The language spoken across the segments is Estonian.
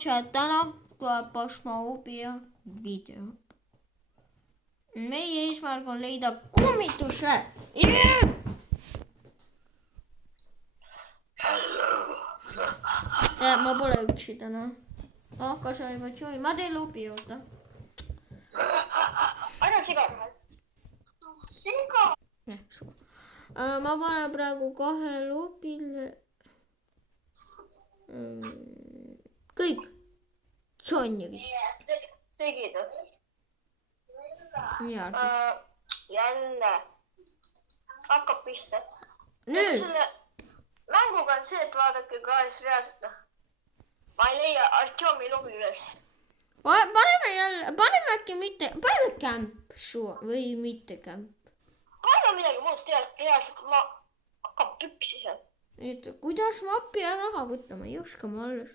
chat, täna tuleb Pasmaobia video. Meie eesmärk on leida kummituse. Ma pole üksi täna. Kas sa juba tšui? Ma teen lupi, oota. Anna siga vahel. Siga! Ma panen praegu 2 lupile. Kõik. Tšonni vist. Tegid. Jälle. Hakkab pista. Nüüd. Mänguga on see, et vaadake kahes reaalselt. Ma ei leia Artjomi lubi üles. Paneme äkki mitte, paneme camp või mitte camp. Paneme midagi muud reaalselt, ma hakkab tüksi seal. Kuidas ma appi ja raha võtma, ei oska ma alles.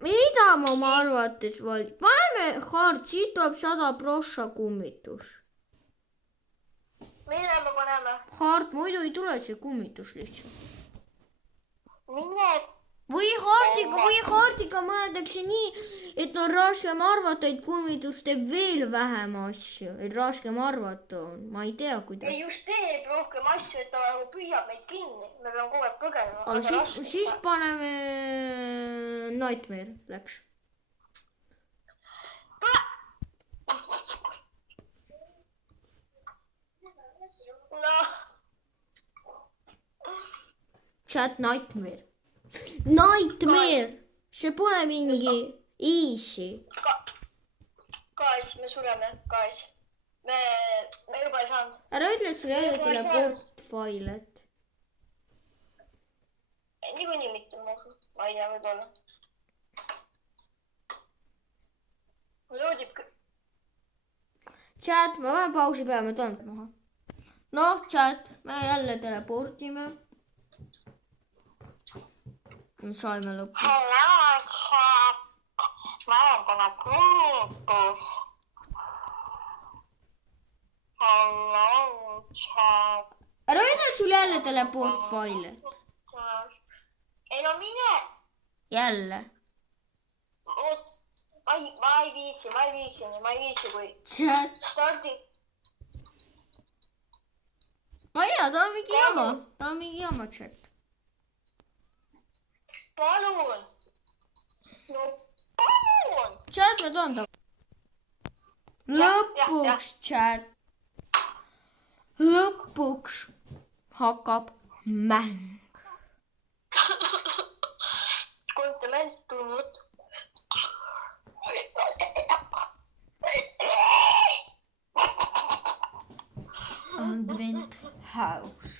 Mida ma oma arvates valin? Paneme hard, siis tuleb 100 prossa kummitus. Mille me paneme? Hard, muidu ei tule see kummitus lihtsalt. Mine... Või hardiga mõeldakse nii, et on raskem arvata, et kummitus teeb veel vähem asju. Et raskem arvata on. Ma ei tea, kuidas. Ei just teeb rohkem asju, et ta püüab meid kinni. Me peame kogu aeg põgenema. Aga siis paneme Nightmare läks. Chat Nightmare. Nightmare! See pole mingi easy. Guys, me sureme, guys. Me juba ei saanud. Ära ütle, et sul jälle tuleb portfailet. Niikuinii mitte muuseas. Ma ei tea, võib-olla. Loodib kõik. Chat, ma vajan pausi peale, me tuleme maha. Noh, chat, me jälle teleportime. Saime lõppu. Hello, chat. Ma olen täna kummitus. Hello, chat. Ära ütle, et sul jälle teleportfailet. Ei no mine. Jälle. Ma ei viitsi kui Chat. stardi. Ma ei tea, ta on mingi jama, chat. Palun. No palun. Chat, ma toon ta. Lõpuks, chat. Lõpuks hakkab mäng. Kontement tulnud. Advent House.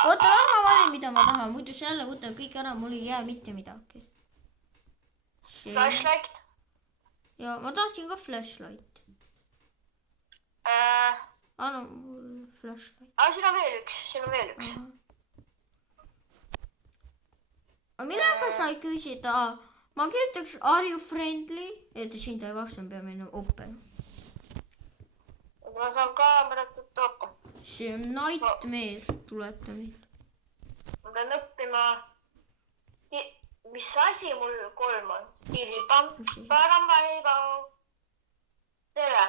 Oota, ma valin, mida ma tahan. Muidu see jälle võtab kõik ära, mul ei jää mitte midagi. Flashlight? Ja ma tahtsin ka flashlight. Anna mul flashlight. Siin on veel üks. Aga millega sai küsida? Ma kirjutaks are you friendly? Et siin ta ei vasta, me peame minna open. Ma saan kaamerat oota. See on Nightmare, tuleta meelde. Ma pean õppima. Mis asi mul 3 on? Tere.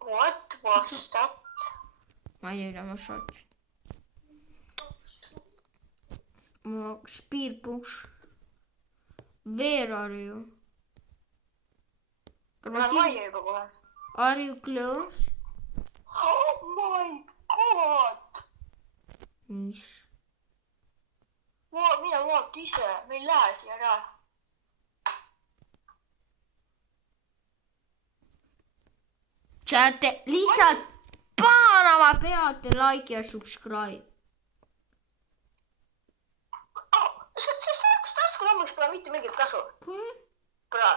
What was that? Ma ei tea, ma saatsin. Spearpush. Where are you? Ma vaja juba kohe. Are you close? Oh my god! Mis? Mine vaata ise, me ei lähe siia ära. Chat, lihtsalt paanama peate like ja subscribe. See taskulammus pole mitte mingit kasu. Pole.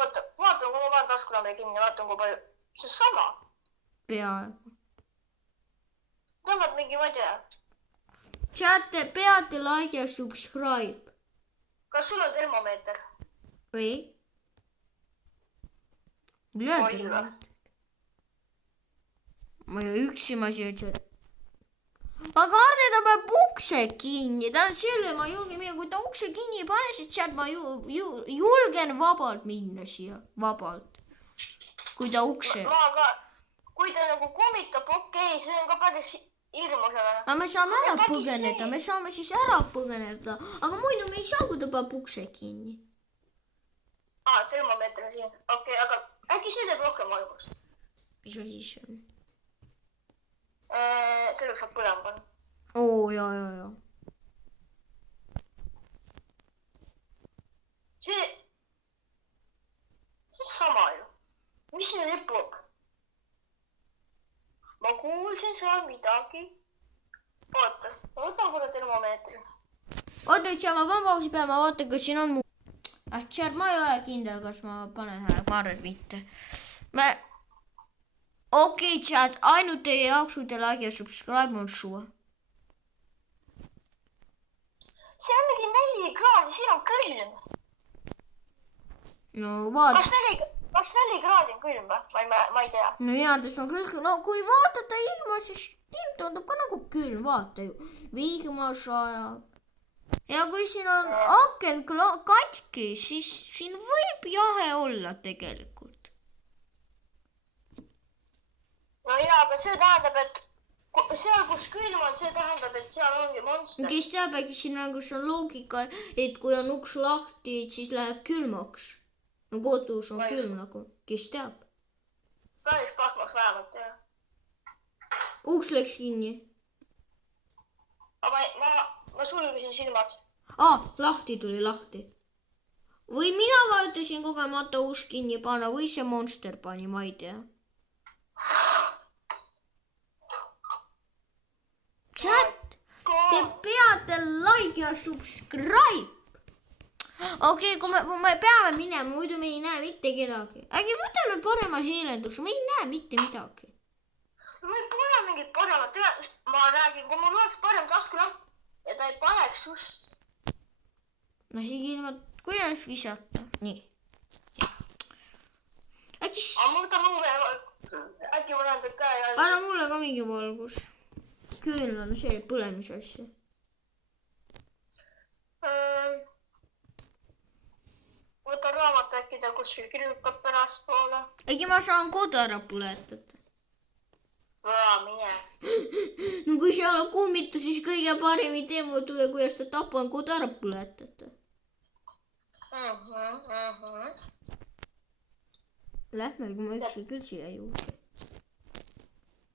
Oota, vaatan, kui ma panen taskulammi kinni, vaatan, kui palju. See on sama. Peaaegu. Tõmbad mingi, ma ei tea. Chat, peate like ja subscribe. Kas sul on termomeeter? Või? Lööd. Ma ei üksi ma siia. aga Hardi ta peab ukse kinni, ta on selle, ma julgen minna, kui ta ukse kinni ei pane, siis sealt ma julgen vabalt minna siia, vabalt. Kui ta ukse. Ma ka, kui ta nagu kummitab, okei, see on ka päris hirmus, aga me saame ära põgeneda, me saame siis ära põgeneda, aga muidu me ei saa, kui ta peab ukse kinni. Termomeeter on siin, okei, aga äkki see teeb rohkem valgust? Mis on siis see on? Selleks saab põlema panna. Oo, jaa. See sama ju. Mis siin ripub? Ma kuulsin seal midagi. Oota, ma võtan korra termomeetri. Oota, et ma panen pausi peale, ma vaatan, kas siin on muu. Tšad, ma ei ole kindel, kas ma panen hääle, ma arvan, et mitte. Okei, tšad, ainult teie jaoks, kui te like ja subscribe on suva. See on mingi 4 kraadi, siin on külm. No vaata. Kas 4 kraadi on külm või? Ma ei tea. No jaa, tas on külm. No kui vaadata ilma, siis ilm tundub ka nagu külm, vaata ju. Vihma sajab. Ja kui siin on aken katki, siis siin võib jahe olla tegelikult. No jaa, aga see tähendab, et seal, kus külm on, see tähendab, et seal ongi monster. Kes teab, äkki siin nagu see on loogika, et kui on uks lahti, siis läheb külmaks. No kodus on külm nagu. Kes teab? Päris kasvaks vähemalt, jah. Uks läks kinni. Aga ma sulgesin silmad. Lahti tuli, lahti. Või mina vajutasin kogemata uks kinni panna või see monster pani, ma ei tea. Chat, te peate like ja subscribe. Okei, kui me peame minema, muidu me ei näe mitte kedagi. Äkki võtame parema heelenduse, me ei näe mitte midagi. Meil pole mingit paremat, ma räägin, kui mul oleks parem taskulamp ja ta ei paneks just. No siin ilma, kuidas visata? Nii. Äkki ma näen ta käe ja... Anna mulle ka mingi valgus. Küll on see põlemise asja. Võtan raamat, äkki ta kuskil kirjutab pärast poole. Äkki ma saan kodu ära põletada? Mine. No kui seal on kummitus, siis kõige parim idee mulle tule, kuidas ta tapan kodu ära põletada. Lähme, kui ma üksi küll siia juurde.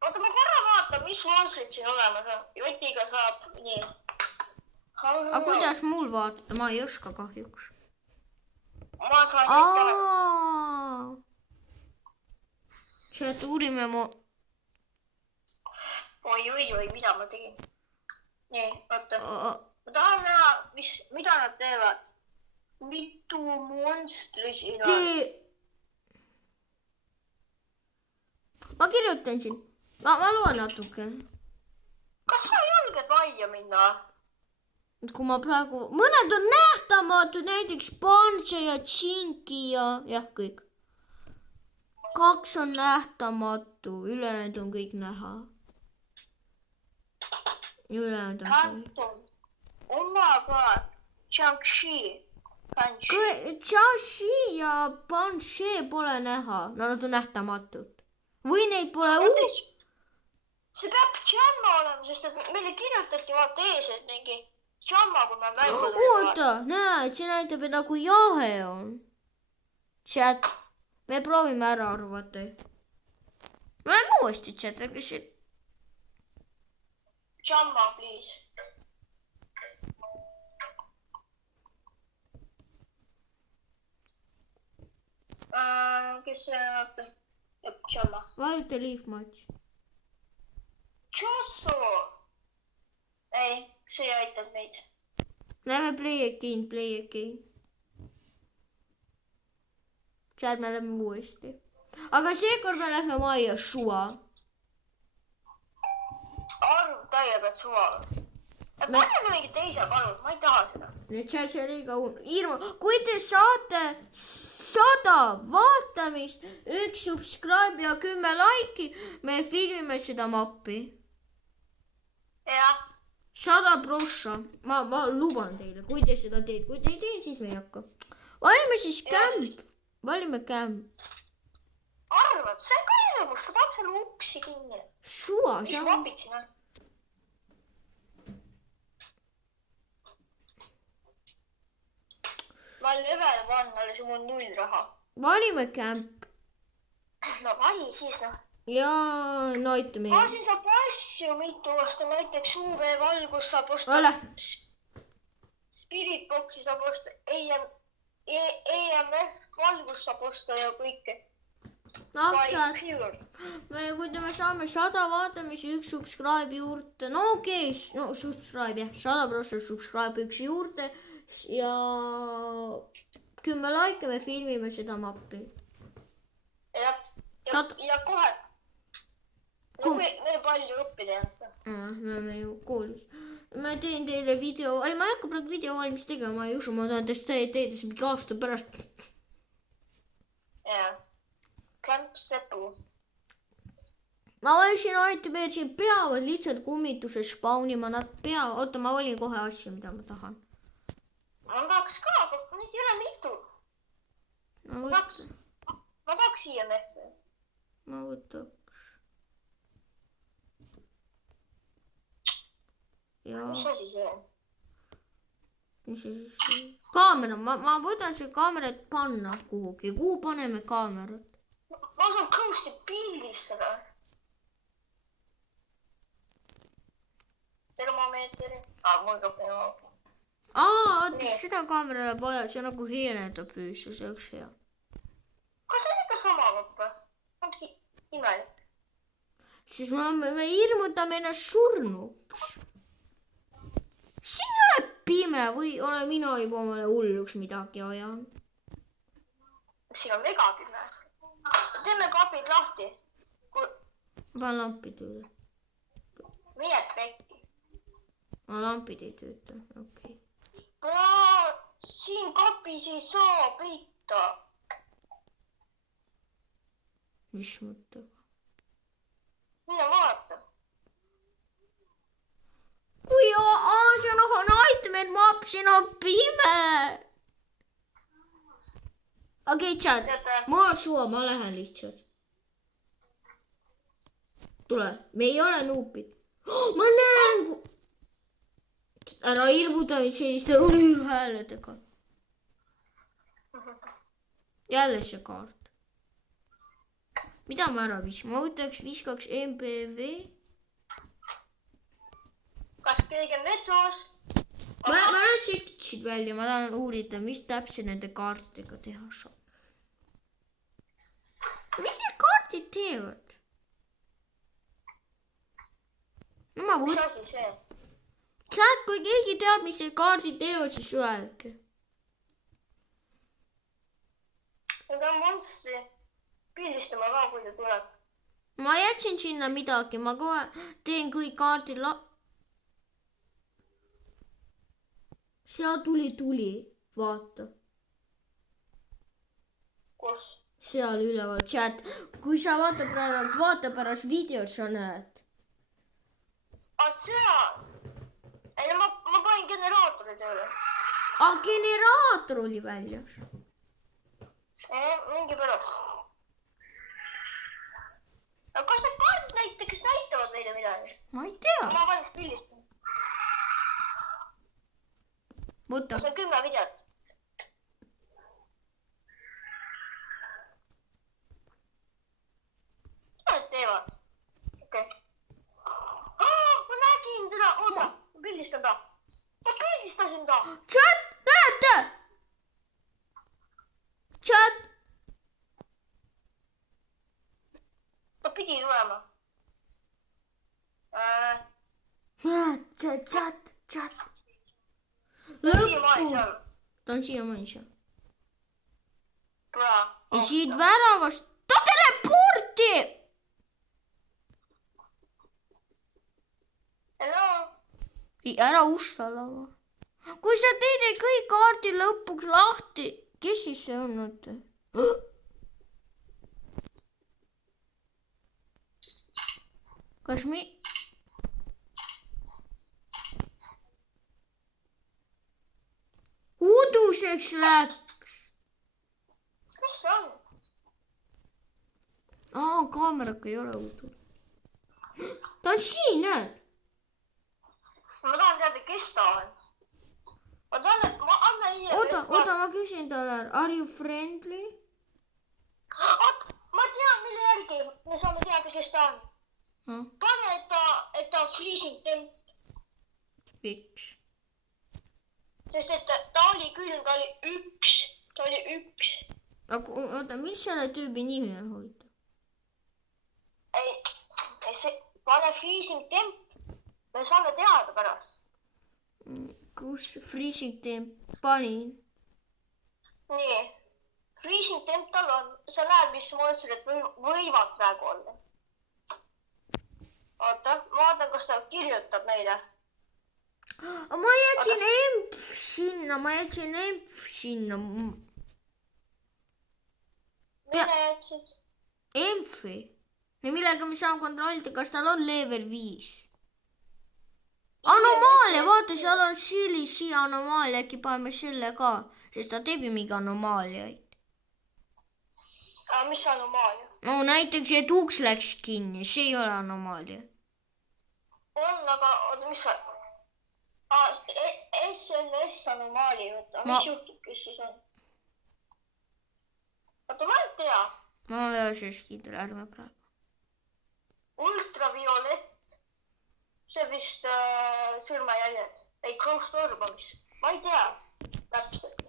Oota, ma korra vaatan, mis monstrid siin olemas on. Jotiga saab nii. Aga kuidas mul vaadata? Ma ei oska kahjuks. Ma saan mitte. Sealt uurime mu... Oi, mida ma tegin? Nii, oota. Ma tahan näha, mida nad teevad. Mitu monstri siin on. Ma kirjutan siin. Ma loen natuke. Kas sa julged vaia minna? Kui ma praegu... Mõned on nähtamatud, näiteks Panche ja Chinki ja jah, kõik. 2 on nähtamatu, ülejäänud on kõik näha. Ülejäänud on kõik. Oh my god, Shang-Chi. Chashi ja Panche pole näha, no nad on nähtamatud. Või neid pole See peab Jamma olema, sest et meile kirjutati vaata ees, et mingi Jamma, kui me mängu Oota, näed, see näitab, et nagu jahe on. Chat, me proovime ära arvata. Me oleme uuesti chat, aga see... Jamma, please. Kes see vaata? Jamma. Vajuta leave match. Josso! Ei, see aitab meid. Lähme play again. Seal me lähme uuesti. Aga seekord me lähme majja suva. Arv täielikult suva. Paneme mingi teise palun, ma ei taha seda. Nüüd see liiga hirmu. Kui te saate 100 vaatamist, 1 subscribe ja 10 like'i, me filmime seda mappi. jah, 100%. Ma luban teile, kui te seda teed. Kui te ei tee, siis me ei hakka. Valime siis camp. Valime camp. arvad, see on ka hirmus, ta paneb selle uksi kinni. Suva, mis see on... mapid siin on? ma olen level 1, alles mul 0 raha. Valime camp. No vali siis noh. Ja näita meile. Siin saab asju mitu osta, näiteks UV-valgus saab osta. Ole. Spirit Boxi saab osta, EMF valgus saab osta ja kõike. Lapsad, kui me saame 100 vaatamisi, 1 subscribe juurde, no okei, no subscribe jah, 100% subscribe 1 juurde ja 10 laike me filmime seda mappi. Ja kohe. Meil palju õppida jäänud. Me oleme ju koolis. Ma teen teile video, ei ma ei hakka praegu video valmis tegema, ma ei usu, ma tahan teeda see mingi aasta pärast. Jah. Camp Sepu. Ma valisin ITV, siin peavad lihtsalt kummituses spawnima, nad peavad, oota ma valin kohe asju, mida ma tahan. Ma tahaks ka, aga neid ei ole mitu. Ma tahaks IMF. Ma võtaks. Ja. Mis asi see on? Mis asi see? Kaamera, ma võtan see kaamerat panna kuhugi, kuhu paneme kaamerat? Ma saan kõusti pildistada. Termomeetri. Mul ka termomeetri. Oota, seda kaamera läheb vaja, see nagu hiirendab füüsi, see oleks hea. Kas see on ikka sama võppe? Ongi imelik. Siis me hirmutame ennast surnuks. Siin ei ole pime või ole mina juba omale hulluks midagi ajan. Siin on mega pime. Teeme kapid lahti. Panen lampid üle. Mine pekki. Lampid ei tööta, okei. Siin kapis ei saa peita. Mis mõttega? Mine vaata. Kui see on nightmare map, siin on pime. Okei, chat, ma suva, ma lähen lihtsalt. Tule, me ei ole nuupid. Ma näen, ära hirmuta mind selliste hääledega. Jälle see kaart. Mida ma ära viskaks? Ma võtaks viskaks MPV. Kas keegi on metsas? Ma olen sekitsid välja, ma tahan uurida, mis täpselt nende kaartidega teha saab. Mis need kaardid teevad? No Mis asi see? Chat, kui keegi teab, mis need kaardid teevad, siis öelge. Need on monstri. Pildistama ka, kui ta tuleb. Ma jätsin sinna midagi, ma kohe teen kõik kaardid Seal tuli, vaata. Kus? Seal üleval, chat. Kui sa vaata pärast videot, sa näed. Seal! Ei, ma panin generaatori tööle. Generaator oli väljas. Mingi pärast. Aga kas need kaardid näiteks näitavad meile midagi? Ma ei tea. Ma panin pildistama. Võta. See on 10 videot. Mida need teevad? Okei. Ma nägin seda. Oota, ma pildistan ta. Ma pildistasin ta. Chat, näete? Chat. Ta pidi tulema. Chat. Lõppu. Ta on siiamaani seal. Ja siit väravast. Ta teleportib! Hello? Ära usta lava. Kui sa teed kõik kaardid lõpuks lahti, kes siis see on? Kas Iluseks läks. Kes see on? Kaameraga ei ole uudul. Ta on siin, näed. Ma tahan teada, kes ta on. Ma tahan, et ma annan hiljem. Oota, ma küsin talle. Are you friendly? Oot, ma tean, mille järgi me saame teada, kes ta on. Pane, et ta on freezing temp. Miks? Sest et ta oli küll, ta oli üks. Oota, mis selle tüübi nimi on huvitav? Ei, see, pane freezing temp. Me saame teada pärast. Kus freezing temp panin? Nii. Freezing temp tal on. Sa näed, mis monstrid võivad praegu olla. Oota, ma vaatan, kas ta kirjutab meile. Ma jätsin emp sinna. Mida jätsid? Emfi. Millega me saame kontrollida, kas tal on level 5. Anomaalia, vaata, seal on CLC anomaalia, äkki paneme selle ka, sest ta teeb ju mingi anomaaliaid. Mis anomaalia? No näiteks, et uks läks kinni, see ei ole anomaalia. On, aga oota, mis sa... SNS anomaalia, mis juhtub, kes siis on? Oota, ma ei tea. Ma ei ole sellest kindel, ärme praegu. Ultraviolett. See vist sõrmejäljed. Ei, close torbamis. Ma ei tea täpselt.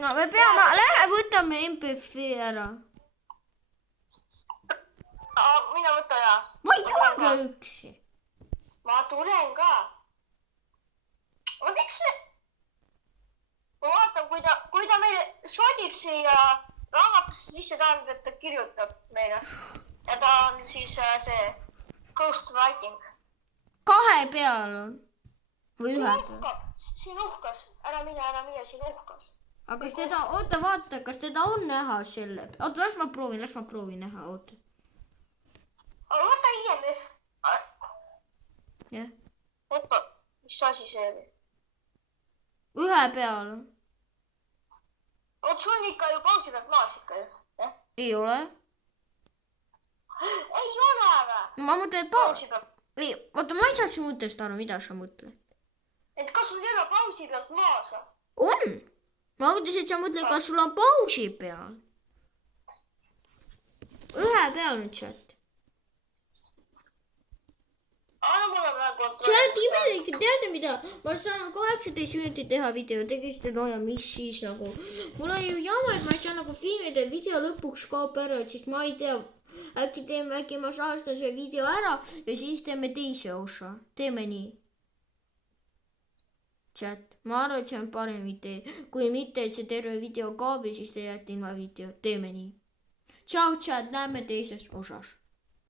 No me peame, lähe võtame MPF ära. Mina võtan ja. Ma ei julge üksi. Ma tulen ka. Ma miks see? Ma vaatan, kui ta meile sodib siia raamatusse, siis see tähendab, et ta kirjutab meile. Ja ta on siis see ghost writing. 2 peal on. Või 1 peal. Siin uhkas. Ära mine, siin uhkas. Aga kas teda, vaata, kas teda on näha selle? Oota, las ma proovin näha, oota. Aga võta IMF. Jah. Oota, mis asi see oli? 1 peal on. Oot, sul ikka ju pausi pealt maas ikka ju. Ei ole. Ei ole või? Ma mõtlen, et pausi pealt. Ei, oota, ma ei saa siin mõttest aru, mida sa mõtled. Et kas sul ei ole pausi pealt maas? On. Ma mõtlesin, et sa mõtled, kas sul on pausi peal. 1 peal nüüd chat. Chat imelik, teate mida? Ma saan 18 minutit teha video, te küsite, no ja mis siis nagu. Mul on ju jama, et ma ei saa nagu filmida, video lõpuks kaob ära, et siis ma ei tea. Äkki ma saastan selle video ära ja siis teeme teise osa. Teeme nii. Chat, ma arvan, et see on parem idee. Kui mitte, et see terve video kaob ja siis te jääte ilma video. Teeme nii. Tšau, chat, näeme teises osas.